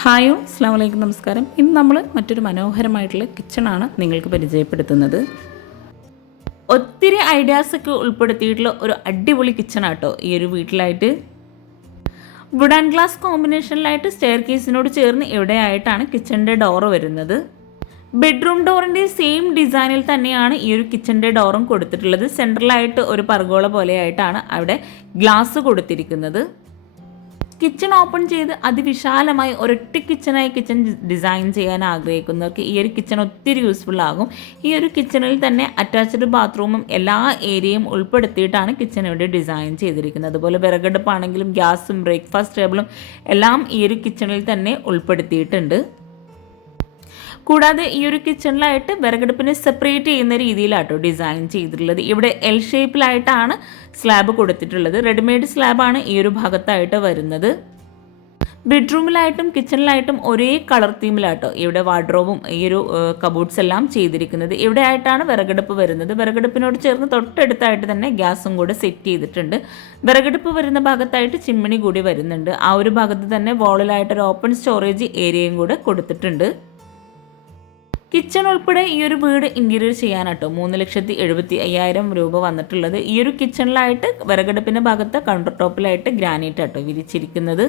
ഹായോ അസ്സാം വലൈക്കും നമസ്കാരം. ഇന്ന് നമ്മൾ മറ്റൊരു മനോഹരമായിട്ടുള്ള കിച്ചണാണ് നിങ്ങൾക്ക് പരിചയപ്പെടുത്തുന്നത്. ഒത്തിരി ഐഡിയാസൊക്കെ ഉൾപ്പെടുത്തിയിട്ടുള്ള ഒരു അടിപൊളി കിച്ചണാട്ടോ ഈ ഒരു വീട്ടിലായിട്ട്. വുഡ് ആൻഡ് ഗ്ലാസ് കോമ്പിനേഷനിലായിട്ട് സ്റ്റെയർ കേസിനോട് ചേർന്ന് ഇവിടെയായിട്ടാണ് കിച്ചണിൻ്റെ ഡോറ് വരുന്നത്. ബെഡ്റൂം ഡോറിൻ്റെ സെയിം ഡിസൈനിൽ തന്നെയാണ് ഈ ഒരു കിച്ചണിൻ്റെ ഡോറും കൊടുത്തിട്ടുള്ളത്. സെൻട്രലായിട്ട് ഒരു പർഗോള പോലെയായിട്ടാണ് അവിടെ ഗ്ലാസ് കൊടുത്തിരിക്കുന്നത്. കിച്ചൺ ഓപ്പൺ ചെയ്ത് അതിവിശാലമായി ഒരൊറ്റ കിച്ചൺ ഡിസൈൻ ചെയ്യാൻ ആഗ്രഹിക്കുന്നവർക്ക് ഈ ഒരു കിച്ചൺ ഒത്തിരി യൂസ്ഫുൾ ആകും. ഈ ഒരു കിച്ചണിൽ തന്നെ അറ്റാച്ച്ഡ് ബാത്റൂമും എല്ലാ ഏരിയയും ഉൾപ്പെടുത്തിയിട്ടാണ് കിച്ചൺ ഇവിടെ ഡിസൈൻ ചെയ്തിരിക്കുന്നത്. അതുപോലെ വിറകടുപ്പാണെങ്കിലും ഗ്യാസും ബ്രേക്ക്ഫാസ്റ്റ് ടേബിളും എല്ലാം ഈ ഒരു കിച്ചണിൽ തന്നെ ഉൾപ്പെടുത്തിയിട്ടുണ്ട്. കൂടാതെ ഈ ഒരു കിച്ചണിലായിട്ട് വിറകടുപ്പിനെ സെപ്പറേറ്റ് ചെയ്യുന്ന രീതിയിലാട്ടോ ഡിസൈൻ ചെയ്തിട്ടുള്ളത്. ഇവിടെ എൽ ഷേപ്പിലായിട്ടാണ് സ്ലാബ് കൊടുത്തിട്ടുള്ളത്. റെഡിമെയ്ഡ് സ്ലാബാണ് ഈ ഒരു ഭാഗത്തായിട്ട് വരുന്നത്. ബെഡ്റൂമിലായിട്ടും കിച്ചണിലായിട്ടും ഒരേ കളർ തീമിലാട്ടോ ഇവിടെ വാർഡ്രോബും ഈ ഒരു കബോർഡ്സ് എല്ലാം ചെയ്തിരിക്കുന്നത്. ഇവിടെ ആയിട്ടാണ് വിറകടുപ്പ് വരുന്നത്. വിറകടുപ്പിനോട് ചേർന്ന് തൊട്ടടുത്തായിട്ട് തന്നെ ഗ്യാസും കൂടെ സെറ്റ് ചെയ്തിട്ടുണ്ട്. വിറകടുപ്പ് വരുന്ന ഭാഗത്തായിട്ട് ചിമ്മിണി കൂടി വരുന്നുണ്ട്. ആ ഒരു ഭാഗത്ത് തന്നെ വോളിലായിട്ടൊരു ഓപ്പൺ സ്റ്റോറേജ് ഏരിയയും കൂടെ കൊടുത്തിട്ടുണ്ട്. കിച്ചൺ ഉൾപ്പെടെ ഈ ഒരു വീട് ഇൻറ്റീരിയർ ചെയ്യാനാട്ടോ 3,70,50,000 രൂപ വന്നിട്ടുള്ളത്. ഈ ഒരു കിച്ചണിലായിട്ട് വിറകടുപ്പിൻ്റെ ഭാഗത്ത് കൗണ്ടർ ടോപ്പിലായിട്ട് ഗ്രാനൈറ്റ് ആട്ടോ വിരിച്ചിരിക്കുന്നത്.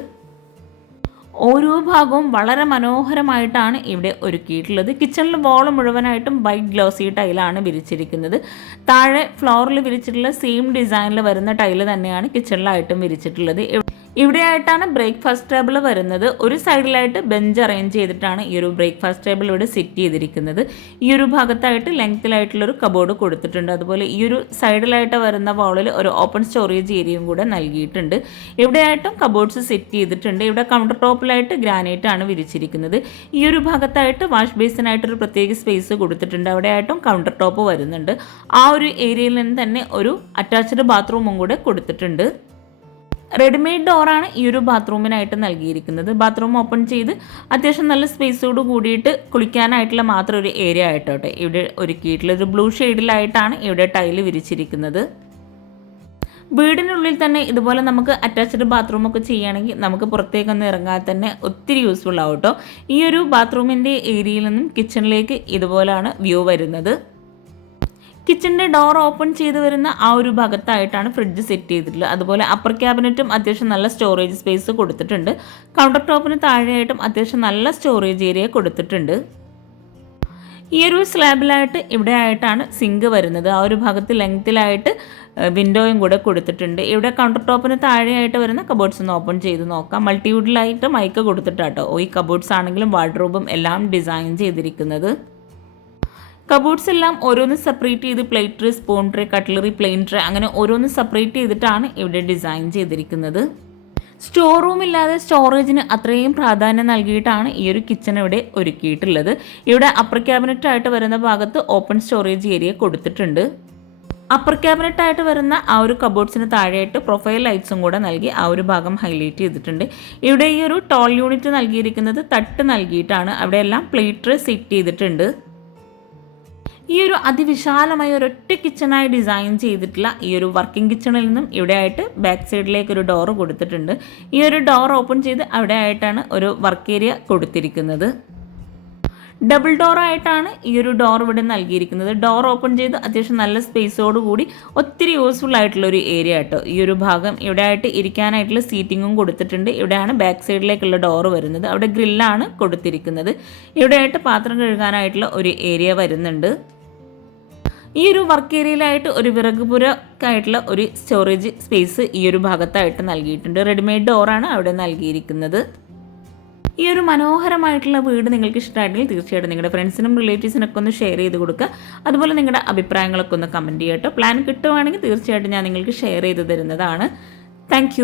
ഓരോ ഭാഗവും വളരെ മനോഹരമായിട്ടാണ് ഇവിടെ ഒരുക്കിയിട്ടുള്ളത്. കിച്ചണിൽ വോള് മുഴുവനായിട്ടും വൈറ്റ് ഗ്ലോസി ടൈലാണ് വിരിച്ചിരിക്കുന്നത്. താഴെ ഫ്ലോറിൽ വിരിച്ചിട്ടുള്ള സെയിം ഡിസൈനിൽ വരുന്ന ടൈല് തന്നെയാണ് കിച്ചണിലായിട്ടും വിരിച്ചിട്ടുള്ളത്. ഇവിടെയായിട്ടാണ് ബ്രേക്ക്ഫാസ്റ്റ് ടേബിൾ വരുന്നത്. ഒരു സൈഡിലായിട്ട് ബെഞ്ച് അറേഞ്ച് ചെയ്തിട്ടാണ് ഈ ഒരു ബ്രേക്ക്ഫാസ്റ്റ് ടേബിൾ ഇവിടെ സെറ്റ് ചെയ്തിരിക്കുന്നത്. ഈ ഒരു ഭാഗത്തായിട്ട് ലെങ്ത്തിലായിട്ടുള്ളൊരു കബോർഡ് കൊടുത്തിട്ടുണ്ട്. അതുപോലെ ഈ ഒരു സൈഡിലായിട്ട് വരുന്ന വാളിൽ ഒരു ഓപ്പൺ സ്റ്റോറേജ് ഏരിയയും കൂടെ നൽകിയിട്ടുണ്ട്. ഇവിടെയായിട്ടും കബോർഡ്സ് സെറ്റ് ചെയ്തിട്ടുണ്ട്. ഇവിടെ കൗണ്ടർ ടോപ്പിലായിട്ട് ഗ്രാനൈറ്റ് ആണ് വിരിച്ചിരിക്കുന്നത്. ഈ ഒരു ഭാഗത്തായിട്ട് വാഷ് ബേസിനായിട്ടൊരു പ്രത്യേക സ്പേസ് കൊടുത്തിട്ടുണ്ട്. അവിടെയായിട്ടും കൗണ്ടർ ടോപ്പ് വരുന്നുണ്ട്. ആ ഒരു ഏരിയയിൽ നിന്ന് തന്നെ ഒരു അറ്റാച്ച്ഡ് ബാത്റൂമും കൂടെ കൊടുത്തിട്ടുണ്ട്. റെഡിമെയ്ഡ് ഡോറാണ് ഈ ഒരു ബാത്റൂമിനായിട്ട് നൽകിയിരിക്കുന്നത്. ബാത്റൂം ഓപ്പൺ ചെയ്ത് അത്യാവശ്യം നല്ല സ്പേസോട് കൂടിയിട്ട് കുളിക്കാനായിട്ടുള്ള മാത്രം ഒരു ഏരിയ ആയിട്ടോട്ടെ ഇവിടെ ഒരുക്കിയിട്ടുള്ള ഒരു ബ്ലൂ ഷെയ്ഡിലായിട്ടാണ് ഇവിടെ ടൈല് വിരിച്ചിരിക്കുന്നത്. വീടിനുള്ളിൽ തന്നെ ഇതുപോലെ നമുക്ക് അറ്റാച്ച്ഡ് ബാത്റൂമൊക്കെ ചെയ്യുകയാണെങ്കിൽ നമുക്ക് പുറത്തേക്കൊന്നും ഇറങ്ങാതെ തന്നെ ഒത്തിരി യൂസ്ഫുൾ ആവും കേട്ടോ. ഈ ഒരു ബാത്റൂമിൻ്റെ ഏരിയയിൽ നിന്നും കിച്ചണിലേക്ക് ഇതുപോലെയാണ് വ്യൂ വരുന്നത്. കിച്ചണിൻ്റെ ഡോർ ഓപ്പൺ ചെയ്ത് വരുന്ന ആ ഒരു ഭാഗത്തായിട്ടാണ് ഫ്രിഡ്ജ് സെറ്റ് ചെയ്തിട്ടുള്ളത്. അതുപോലെ അപ്പർ ക്യാബിനറ്റും അത്യാവശ്യം നല്ല സ്റ്റോറേജ് സ്പേസ് കൊടുത്തിട്ടുണ്ട്. കൗണ്ടർ ടോപ്പിന് താഴെയായിട്ടും അത്യാവശ്യം നല്ല സ്റ്റോറേജ് ഏരിയ കൊടുത്തിട്ടുണ്ട്. ഈ ഒരു സ്ലാബിലായിട്ട് ഇവിടെ ആയിട്ടാണ് സിങ്ക് വരുന്നത്. ആ ഒരു ഭാഗത്ത് ലെങ്ത്തിലായിട്ട് വിൻഡോയും കൂടെ കൊടുത്തിട്ടുണ്ട്. ഇവിടെ കൗണ്ടർ ടോപ്പിന് താഴെയായിട്ട് വരുന്ന കബോർഡ്സ് ഒന്ന് ഓപ്പൺ ചെയ്ത് നോക്കാം. മൾട്ടിവുഡിലായിട്ട് മൈക്ക് കൊടുത്തിട്ടാട്ടോ ഈ കബോർഡ്സ് ആണെങ്കിലും വാർഡ്രോബും എല്ലാം ഡിസൈൻ ചെയ്തിരിക്കുന്നത്. കബോർഡ്സ് എല്ലാം ഓരോന്ന് സെപ്പറേറ്റ് ചെയ്ത് plate tray, spoon tray, cutlery, plain tray അങ്ങനെ ഓരോന്ന് സെപ്പറേറ്റ് ചെയ്തിട്ടാണ് ഇവിടെ ഡിസൈൻ ചെയ്തിരിക്കുന്നത്. സ്റ്റോർ റൂം ഇല്ലാതെ സ്റ്റോറേജിന് അത്രയും പ്രാധാന്യം നൽകിയിട്ടാണ് ഈ ഒരു കിച്ചൺ ഇവിടെ ഒരുക്കിയിട്ടുള്ളത്. ഇവിടെ അപ്പർ ക്യാബിനറ്റായിട്ട് വരുന്ന ഭാഗത്ത് ഓപ്പൺ സ്റ്റോറേജ് ഏരിയ കൊടുത്തിട്ടുണ്ട്. അപ്പർ ക്യാബിനറ്റായിട്ട് വരുന്ന ആ ഒരു കബോർഡ്സിന് താഴെയായിട്ട് പ്രൊഫൈൽ ലൈറ്റ്സും കൂടെ നൽകി ആ ഒരു ഭാഗം ഹൈലൈറ്റ് ചെയ്തിട്ടുണ്ട്. ഇവിടെ ഈ ഒരു ടോൾ യൂണിറ്റ് നൽകിയിരിക്കുന്നത് തട്ട് നൽകിയിട്ടാണ്. അവിടെയെല്ലാം പ്ലേറ്റ് ട്രേ സെറ്റ് ചെയ്തിട്ടുണ്ട്. ഈ ഒരു അതിവിശാലമായ ഒരൊറ്റ കിച്ചണായി ഡിസൈൻ ചെയ്തിട്ടുള്ള ഈ ഒരു വർക്കിംഗ് കിച്ചണിൽ നിന്നും ഇവിടെ ആയിട്ട് ബാക്ക് സൈഡിലേക്ക് ഒരു ഡോർ കൊടുത്തിട്ടുണ്ട്. ഈ ഒരു ഡോർ ഓപ്പൺ ചെയ്ത് അവിടെ ആയിട്ടാണ് ഒരു വർക്ക് ഏരിയ കൊടുത്തിരിക്കുന്നത്. ഡബിൾ ഡോറായിട്ടാണ് ഈ ഒരു ഡോർ ഇവിടെ നൽകിയിരിക്കുന്നത്. ഡോർ ഓപ്പൺ ചെയ്ത് അത്യാവശ്യം നല്ല സ്പേസോടുകൂടി ഒത്തിരി യൂസ്ഫുൾ ആയിട്ടുള്ള ഒരു ഏരിയ കേട്ടോ. ഈ ഒരു ഭാഗം ഇവിടെ ആയിട്ട് ഇരിക്കാനായിട്ടുള്ള സീറ്റിങ്ങും കൊടുത്തിട്ടുണ്ട്. ഇവിടെയാണ് ബാക്ക് സൈഡിലേക്കുള്ള ഡോർ വരുന്നത്. അവിടെ ഗ്രില്ലാണ് കൊടുത്തിരിക്കുന്നത്. ഇവിടെ ആയിട്ട് പാത്രം കഴുകാനായിട്ടുള്ള ഒരു ഏരിയ വരുന്നുണ്ട്. ഈ ഒരു വർക്ക് ഏരിയയിലായിട്ട് ഒരു വിറകുപുരക്കായിട്ടുള്ള ഒരു സ്റ്റോറേജ് സ്പേസ് ഈ ഒരു ഭാഗത്തായിട്ട് നൽകിയിട്ടുണ്ട്. റെഡിമെയ്ഡ് ഡോറാണ് അവിടെ നൽകിയിരിക്കുന്നത്. ഈ ഒരു മനോഹരമായിട്ടുള്ള വീട് നിങ്ങൾക്ക് ഇഷ്ടമായിട്ടെങ്കിൽ തീർച്ചയായിട്ടും നിങ്ങളുടെ ഫ്രണ്ട്സിനും റിലേറ്റീവ്സിനൊക്കെ ഒന്ന് ഷെയർ ചെയ്ത് കൊടുക്കുക. അതുപോലെ നിങ്ങളുടെ അഭിപ്രായങ്ങളൊക്കെ ഒന്ന് കമൻറ്റ് ചെയ്യട്ടോ. പ്ലാൻ കിട്ടുവാണെങ്കിൽ തീർച്ചയായിട്ടും ഞാൻ നിങ്ങൾക്ക് ഷെയർ ചെയ്ത് തരുന്നതാണ്. താങ്ക്